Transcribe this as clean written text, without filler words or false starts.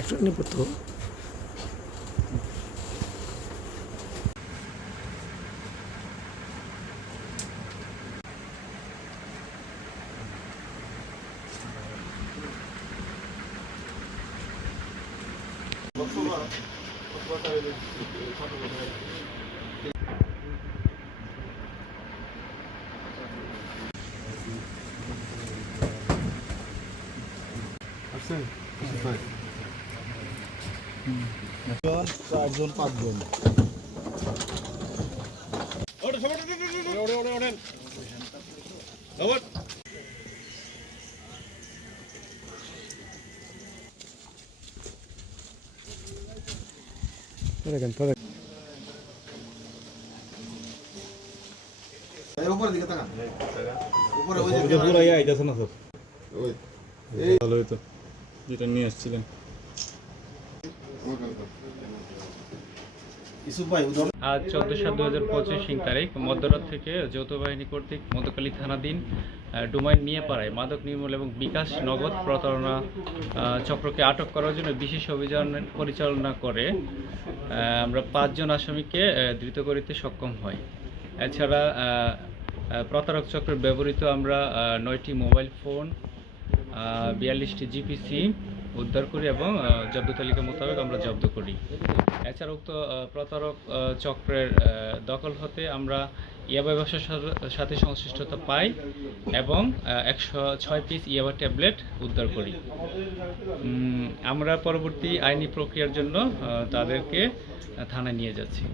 একটু নিয়ে পড়তো। চারজন পাঁচজন দেখেন পরে উপরের দিকে তাকান উপরে ওই যে পুরো ইয়ে আইতাছে না স্যার ওই ভালো হইতো যেটা নিয়ে আসছিলেন। ইসুফ ভাই উদাহরণ আজ 14/7/2025 তারিখ মধ্যরাত থেকে যৌথ বাহিনী কর্তৃক মধ্যকালী থানাধীন ডোমাইন মিয়াপাড়ায় মাদক নির্মূল এবং বিকাশ নগদ প্রতারণা চক্রকে আটক করার জন্য বিশেষ অভিযান পরিচালনা করে আমরা 5 জন আসামিকে ধৃত করতে সক্ষম হই। এছাড়া প্রতারক চক্রের ব্যবহৃত আমরা 9টি মোবাইল ফোন 42টি জিপিসি উদ্ধার করি এবং জব্দ তালিকা মোতাবেক আমরা জব্দ করি। এছাড়া উক্ত প্রতারক চক্রের দখল হতে আমরা ইয়াবা ব্যবসার সাথে সংশ্লিষ্টতা পাই এবং 106 পিস ইয়াবা ট্যাবলেট উদ্ধার করি। আমরা পরবর্তী আইনি প্রক্রিয়ার জন্য তাদেরকে থানায় নিয়ে যাচ্ছি।